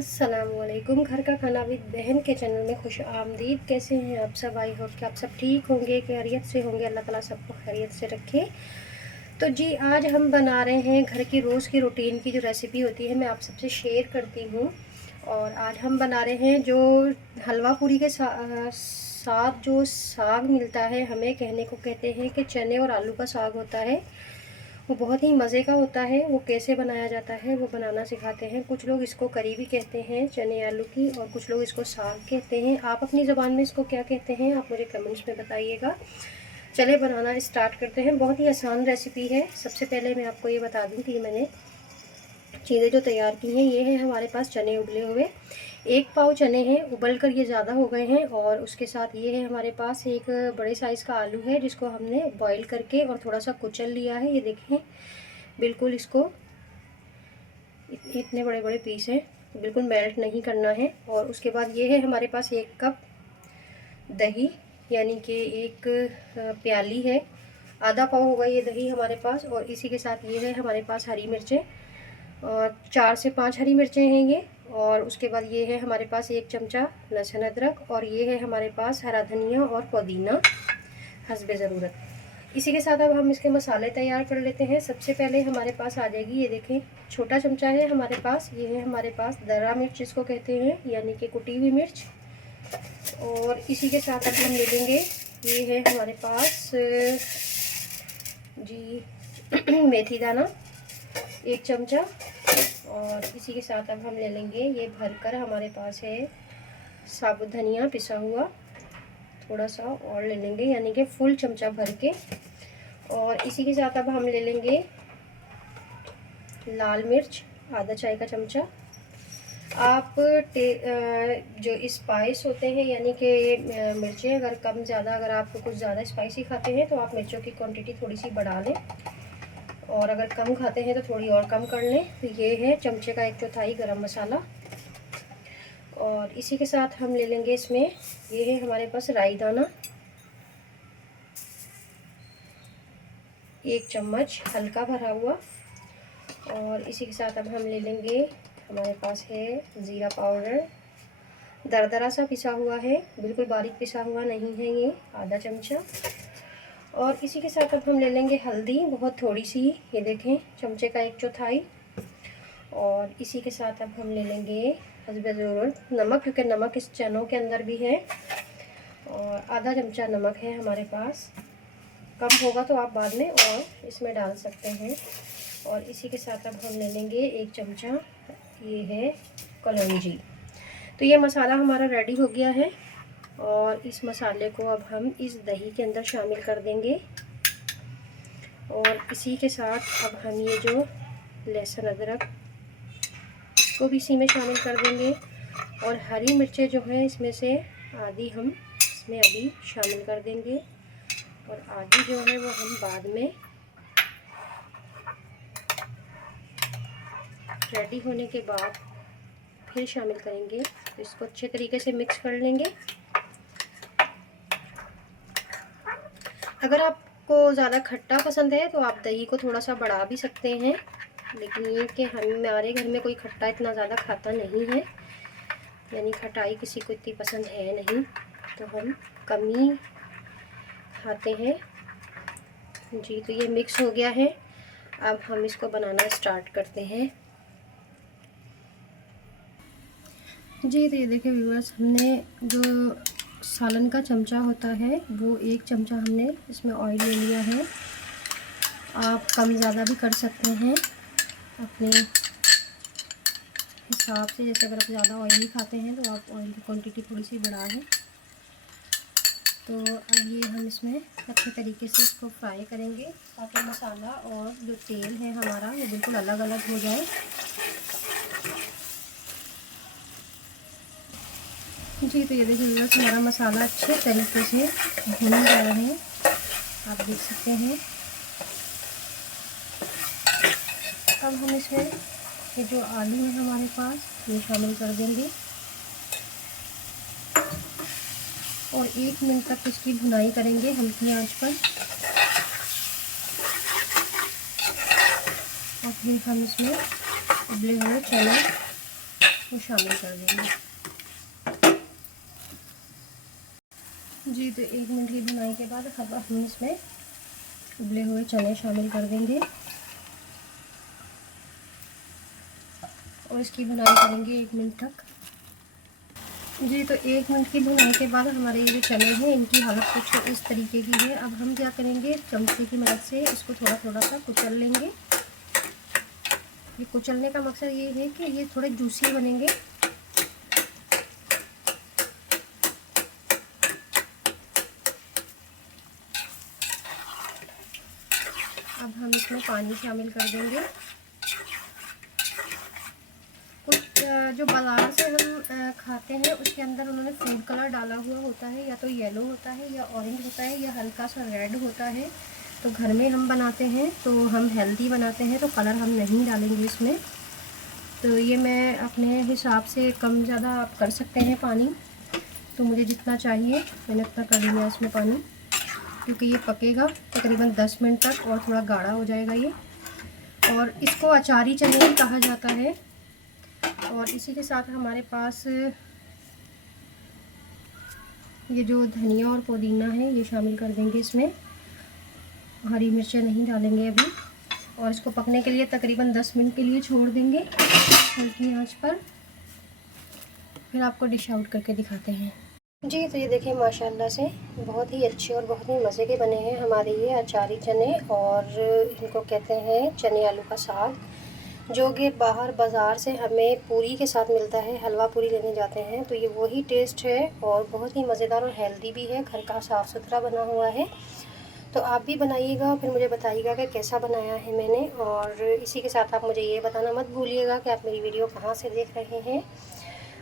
अस्सलामुअलैकुम। घर का खाना विद बहन के चैनल में खुश आमदीद। कैसे हैं आप सब? आई होप कि आप सब ठीक होंगे, खैरियत से होंगे। अल्लाह ताला सबको खैरियत से रखे। तो जी, आज हम बना रहे हैं घर की रोज़ की रूटीन की जो रेसिपी होती है, मैं आप सबसे शेयर करती हूँ। और आज हम बना रहे हैं जो हलवा पूरी के साथ जो साग मिलता है, हमें कहने को कहते हैं कि चने और आलू का साग होता है। वो बहुत ही मज़े का होता है। वो कैसे बनाया जाता है वो बनाना सिखाते हैं। कुछ लोग इसको करी भी कहते हैं चने आलू की, और कुछ लोग इसको साग कहते हैं। आप अपनी ज़बान में इसको क्या कहते हैं, आप मुझे कमेंट्स में बताइएगा। चले बनाना स्टार्ट करते हैं। बहुत ही आसान रेसिपी है। सबसे पहले मैं आपको ये बता दूँ कि मैंने चीज़ें जो तैयार की हैं, ये है हमारे पास चने उबले हुए। 1 पाव चने हैं, उबल कर ये ज़्यादा हो गए हैं। और उसके साथ ये है हमारे पास एक बड़े साइज़ का आलू है, जिसको हमने बॉईल करके और थोड़ा सा कुचल लिया है। ये देखें, बिल्कुल इसको इतने बड़े बड़े पीस हैं, तो बिल्कुल मेल्ट नहीं करना है। और उसके बाद ये है हमारे पास 1 कप दही, यानी कि 1 प्याली है, आधा पाव होगा ये दही हमारे पास। और इसी के साथ ये है हमारे पास हरी मिर्चें, और 4 से 5 हरी मिर्चें हैं ये। और उसके बाद ये है हमारे पास 1 चमचा लहसुन अदरक, और ये है हमारे पास हरा धनिया और पुदीना हस्बे ज़रूरत। इसी के साथ अब हम इसके मसाले तैयार कर लेते हैं। सबसे पहले हमारे पास आ जाएगी, ये देखें, छोटा चमचा है हमारे पास। ये है हमारे पास दरा मिर्च जिसको कहते हैं, यानी कि कुटी हुई मिर्च। और इसी के साथ अब हम ले लेंगे, ये है हमारे पास जी मेथी दाना 1 चमचा। और इसी के साथ अब हम ले लेंगे, ये भरकर हमारे पास है साबुत धनिया पिसा हुआ, थोड़ा सा और ले लेंगे, यानी कि फुल चमचा भर के। और इसी के साथ अब हम ले लेंगे लाल मिर्च आधा चाय का चमचा। आप जो स्पाइस होते हैं, यानी कि मिर्चें अगर कम ज़्यादा, अगर आप कुछ ज़्यादा स्पाइसी खाते हैं तो आप मिर्चों की क्वांटिटी थोड़ी सी बढ़ा लें, और अगर कम खाते हैं तो थोड़ी और कम कर लें। तो ये है चमचे का 1/4 गरम मसाला। और इसी के साथ हम ले लेंगे इसमें, ये है हमारे पास राई दाना 1 चम्मच हल्का भरा हुआ। और इसी के साथ अब हम ले लेंगे, हमारे पास है ज़ीरा पाउडर, दरदरा सा पिसा हुआ है, बिल्कुल बारीक पिसा हुआ नहीं है ये, आधा चमचा। और इसी के साथ अब हम ले लेंगे हल्दी, बहुत थोड़ी सी, ये देखें, चमचे का 1/4। और इसी के साथ अब हम ले लेंगे हस्बे ज़रूरत नमक, क्योंकि नमक इस चनों के अंदर भी है। और आधा चमचा नमक है हमारे पास, कम होगा तो आप बाद में और इसमें डाल सकते हैं। और इसी के साथ अब हम ले लेंगे 1 चमचा, ये है कलौंजी। तो ये मसाला हमारा रेडी हो गया है। और इस मसाले को अब हम इस दही के अंदर शामिल कर देंगे। और इसी के साथ अब हम ये जो लहसुन अदरक, इसको भी इसी में शामिल कर देंगे। और हरी मिर्चें जो हैं, इसमें से आधी हम इसमें अभी शामिल कर देंगे, और आधी जो है वो हम बाद में रेडी होने के बाद फिर शामिल करेंगे। तो इसको अच्छे तरीके से मिक्स कर लेंगे। अगर आपको ज़्यादा खट्टा पसंद है तो आप दही को थोड़ा सा बढ़ा भी सकते हैं, लेकिन ये कि हमारे घर में कोई खट्टा इतना ज़्यादा खाता नहीं है, यानी खटाई किसी को इतनी पसंद है नहीं, तो हम कम ही खाते हैं जी। तो ये मिक्स हो गया है, अब हम इसको बनाना स्टार्ट करते हैं जी। तो ये देखिए व्यूअर्स, हमने जो सालन का चमचा होता है वो 1 चमचा हमने इसमें ऑयल ले लिया है। आप कम ज़्यादा भी कर सकते हैं अपने हिसाब से, जैसे अगर आप ज़्यादा ऑयली खाते हैं तो आप ऑयल की क्वांटिटी थोड़ी सी बढ़ा लें। तो अब ये हम इसमें अच्छे तरीके से इसको फ्राई करेंगे, ताकि मसाला और जो तेल है हमारा वो बिल्कुल अलग अलग हो जाए जी। तो ये देखिए हमारा मसाला अच्छे तरीके से भुन गया है, आप देख सकते हैं। अब हम इसमें ये जो आलू है हमारे पास, ये शामिल कर देंगे, और 1 मिनट तक इसकी भुनाई करेंगे हल्की आंच पर। और फिर हम इसमें उबले हुए चने वो शामिल कर देंगे। जी तो 1 मिनट की भुनाई के बाद अब हम इसमें उबले हुए चने शामिल कर देंगे और इसकी भुनाई करेंगे 1 मिनट तक। जी तो 1 मिनट की भुनाई के बाद हमारे ये जो चने हैं इनकी हालत कुछ इस तरीके की है। अब हम क्या करेंगे, चमचे की मदद से इसको थोड़ा थोड़ा सा कुचल लेंगे। ये कुचलने का मकसद ये है कि ये थोड़े जूसी बनेंगे। अब हम इसमें पानी शामिल कर देंगे। कुछ जो बाज़ार से हम खाते हैं उसके अंदर उन्होंने फूड कलर डाला हुआ होता है, या तो येलो होता है या ऑरेंज होता है या हल्का सा रेड होता है। तो घर में हम बनाते हैं तो हम हेल्दी बनाते हैं तो कलर हम नहीं डालेंगे इसमें। तो ये मैं अपने हिसाब से कम ज़्यादा आप कर सकते हैं पानी। तो मुझे जितना चाहिए मैंने उतना कर लिया इसमें पानी, क्योंकि ये पकेगा तकरीबन 10 मिनट तक और थोड़ा गाढ़ा हो जाएगा ये। और इसको अचारी चने भी कहा जाता है। और इसी के साथ हमारे पास ये जो धनिया और पुदीना है ये शामिल कर देंगे इसमें। हरी मिर्चें नहीं डालेंगे अभी। और इसको पकने के लिए तकरीबन 10 मिनट के लिए छोड़ देंगे हल्की आंच पर। फिर आपको डिश आउट करके दिखाते हैं। जी तो ये देखिए माशाल्लाह से बहुत ही अच्छे और बहुत ही मज़े के बने हैं हमारे ये अचारी चने, और इनको कहते हैं चने आलू का साग, जो कि बाहर बाज़ार से हमें पूरी के साथ मिलता है। हलवा पूरी लेने जाते हैं तो ये वही टेस्ट है और बहुत ही मज़ेदार और हेल्दी भी है। घर का साफ़ सुथरा बना हुआ है। तो आप भी बनाइएगा, फिर मुझे बताइएगा कि कैसा बनाया है मैंने। और इसी के साथ आप मुझे ये बताना मत भूलिएगा कि आप मेरी वीडियो कहाँ से देख रहे हैं।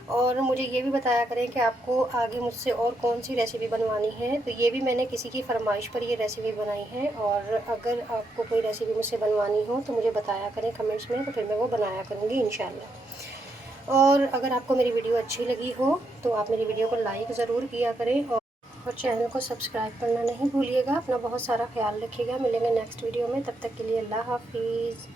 और मुझे ये भी बताया करें कि आपको आगे मुझसे और कौन सी रेसिपी बनवानी है। तो ये भी मैंने किसी की फरमाइश पर ये रेसिपी बनाई है। और अगर आपको कोई रेसिपी मुझसे बनवानी हो तो मुझे बताया करें कमेंट्स में, तो फिर मैं वो बनाया करूँगी इंशाल्लाह। और अगर आपको मेरी वीडियो अच्छी लगी हो तो आप मेरी वीडियो को लाइक ज़रूर किया करें और चैनल को सब्सक्राइब करना नहीं भूलिएगा। अपना बहुत सारा ख्याल रखिएगा। मिलेंगे नेक्स्ट वीडियो में, तब तक के लिए अल्लाह हाफिज़।